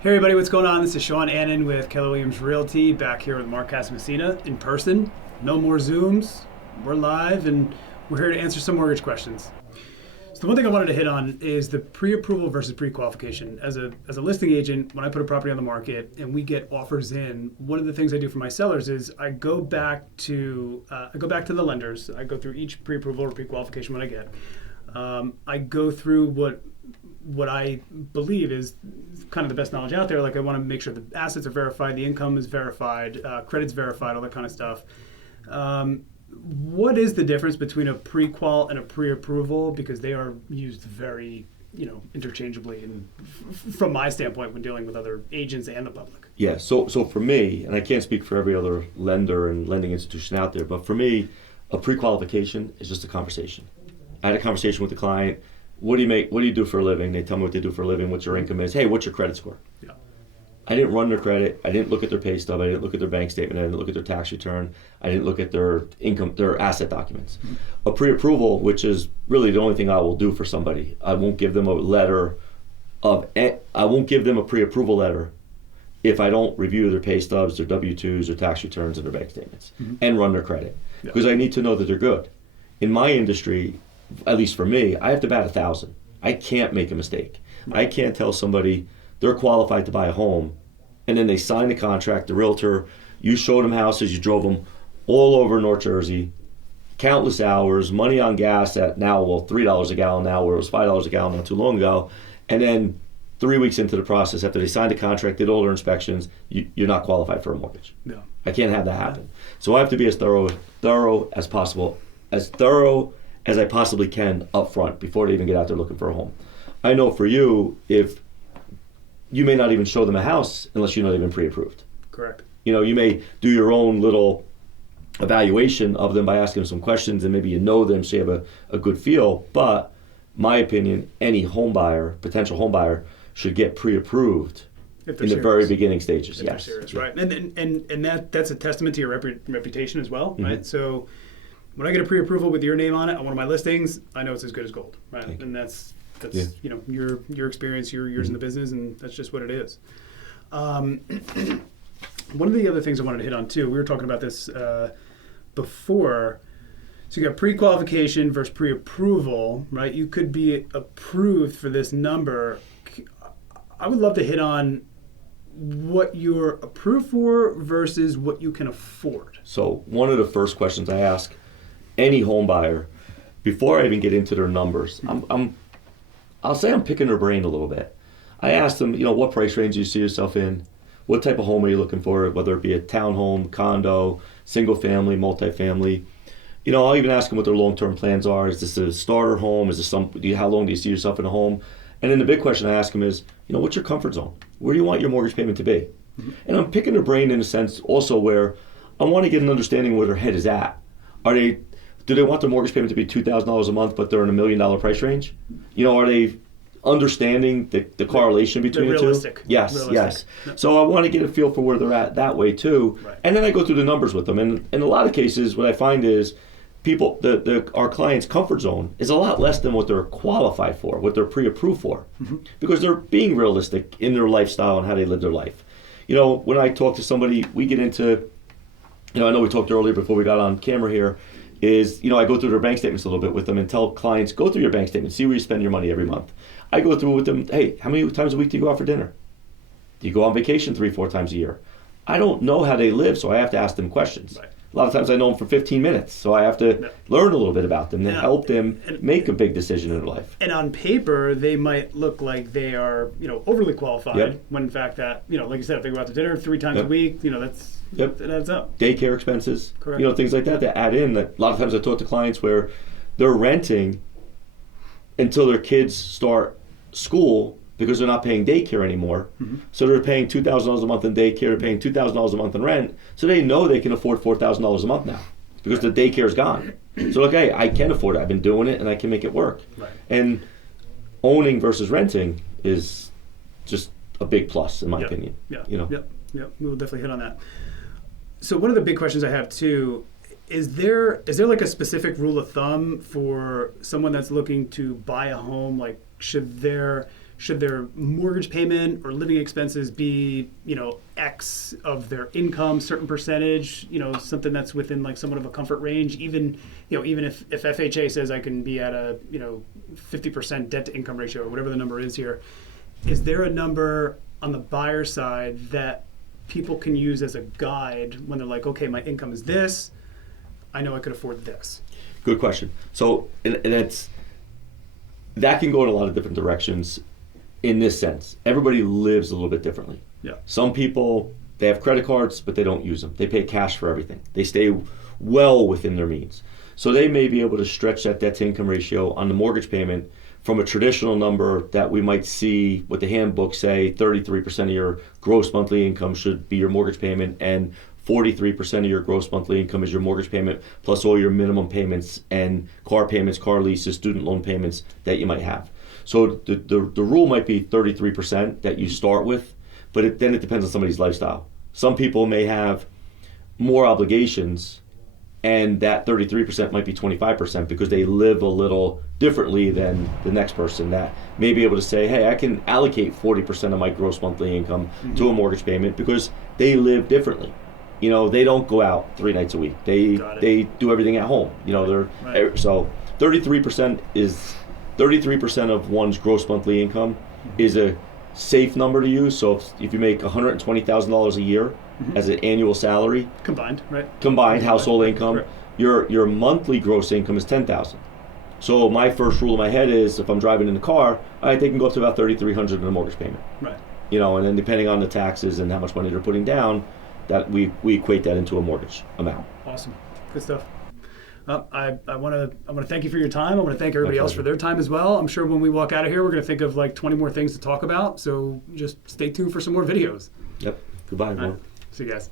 Hey everybody, what's going on? This is Sean Annan with Keller Williams Realty, back here with Mark Casamassina in person. No more Zooms. We're live and we're here to answer some mortgage questions. So the one thing I wanted to hit on is the pre-approval versus pre-qualification. As a listing agent, when I put a property on the market and we get offers in, one of the things I do for my sellers is I go back to the lenders. I go through each pre-approval or pre-qualification when I get. I go through what I believe is kind of the best knowledge out there. Like, I want to make sure the assets are verified, the income is verified, credit's verified, all that kind of stuff. What is the difference between a pre-qual and a pre-approval? Because they are used very, interchangeably, and from my standpoint, when dealing with other agents and the public. Yeah, so for me, and I can't speak for every other lender and lending institution out there, but for me, a pre-qualification is just a conversation. I had a conversation with the client. What do you make? What do you do for a living? They tell me what they do for a living, what your income is. Hey, what's your credit score? Yeah. I didn't run their credit. I didn't look at their pay stub. I didn't look at their bank statement. I didn't look at their tax return. I didn't look at their income, their asset documents. Mm-hmm. A pre-approval, which is really the only thing I will do for somebody. I won't give them I won't give them a pre-approval letter if I don't review their pay stubs, their W-2s, their tax returns, and their bank statements, and run their credit. Yeah. Because I need to know that they're good. In my industry, at least for me, I have to bat 1,000. I can't make a mistake. I can't tell somebody they're qualified to buy a home, and then they sign the contract, the realtor, you showed them houses, you drove them all over North Jersey, countless hours, money on gas at now, $3 a gallon now, where it was $5 a gallon not too long ago, and then 3 weeks into the process, after they signed the contract, did all their inspections, you're not qualified for a mortgage. No. I can't have that happen. So I have to be as thorough as possible, as thorough as I possibly can up front before they even get out there looking for a home. I know for you, if you may not even show them a house unless you know they've been pre-approved. Correct. You may do your own little evaluation of them by asking them some questions, and maybe you know them so you have a good feel. But my opinion, any home buyer, potential home buyer, should get pre-approved in the very beginning stages. If they're serious, right? And that's a testament to your reputation as well, right? So when I get a pre-approval with your name on it on one of my listings, I know it's as good as gold, right? And that's your experience, your years in the business, and that's just what it is. One of the other things I wanted to hit on too, we were talking about this before. So you got pre-qualification versus pre-approval, right? You could be approved for this number. I would love to hit on what you're approved for versus what you can afford. So one of the first questions I ask any home buyer, before I even get into their numbers, I'll say I'm picking their brain a little bit. I ask them, what price range do you see yourself in? What type of home are you looking for? Whether it be a townhome, condo, single family, multifamily. I'll even ask them what their long-term plans are. Is this a starter home? Is this how long do you see yourself in a home? And then the big question I ask them is, what's your comfort zone? Where do you want your mortgage payment to be? And I'm picking their brain in a sense also where I want to get an understanding where their head is at. Do they want their mortgage payment to be $2,000 a month, but they're in $1 million price range? Are they understanding the correlation between the two? Yes. No. So I want to get a feel for where they're at that way too. Right. And then I go through the numbers with them. And in a lot of cases, what I find is our client's comfort zone is a lot less than what they're qualified for, what they're pre-approved for, because they're being realistic in their lifestyle and how they live their life. When I talk to somebody, we get into, I know we talked earlier before we got on camera here, is, I go through their bank statements a little bit with them and tell clients, go through your bank statement, see where you spend your money every month. I go through with them, hey, how many times a week do you go out for dinner? Do you go on vacation 3-4 times a year? I don't know how they live, so I have to ask them questions. Right. A lot of times I know them for 15 minutes, so I have to learn a little bit about them and help them make a big decision in their life. And on paper, they might look like they are, overly qualified, when in fact that, like you said, if they go out to dinner 3 times a week, that adds up. Daycare expenses, correct. Things like that add in. That a lot of times I talk to clients where they're renting until their kids start school because they're not paying daycare anymore. So they're paying $2,000 a month in daycare, they're paying $2,000 a month in rent, so they know they can afford $4,000 a month now because the daycare's gone. So hey, I can afford it, I've been doing it and I can make it work. Right. And owning versus renting is just a big plus in my opinion. Yep, we'll definitely hit on that. So one of the big questions I have too, is there like a specific rule of thumb for someone that's looking to buy a home? Like, should their should their mortgage payment or living expenses be, X of their income, certain percentage, something that's within like somewhat of a comfort range, even if FHA says I can be at a, 50% debt to income ratio or whatever the number is here. Is there a number on the buyer side that people can use as a guide when they're like, okay, my income is this, I know I could afford this? Good question. So, that can go in a lot of different directions in this sense. Everybody lives a little bit differently. Yeah. Some people, they have credit cards, but they don't use them. They pay cash for everything. They stay well within their means. So they may be able to stretch that debt to income ratio on the mortgage payment from a traditional number that we might see what the handbook say, 33% of your gross monthly income should be your mortgage payment, and 43% of your gross monthly income is your mortgage payment, plus all your minimum payments and car payments, car leases, student loan payments that you might have. So the rule might be 33% that you start with, but then it depends on somebody's lifestyle. Some people may have more obligations, and that 33% might be 25% because they live a little differently than the next person that may be able to say, hey, I can allocate 40% of my gross monthly income to a mortgage payment because they live differently. They don't go out 3 nights a week. They do everything at home. So 33% of one's gross monthly income is a safe number to use. So if you make $120,000 a year as an annual salary, combined household income, your monthly gross income is $10,000. So my first rule in my head is if I'm driving in the car, they can go up to about $3,300 in a mortgage payment. Right. And then depending on the taxes and how much money they're putting down, that we equate that into a mortgage amount. Awesome, good stuff. I want to thank you for your time. I want to thank everybody else for their time as well. I'm sure when we walk out of here, we're going to think of like 20 more things to talk about. So just stay tuned for some more videos. Yep. Goodbye, everyone. See you guys.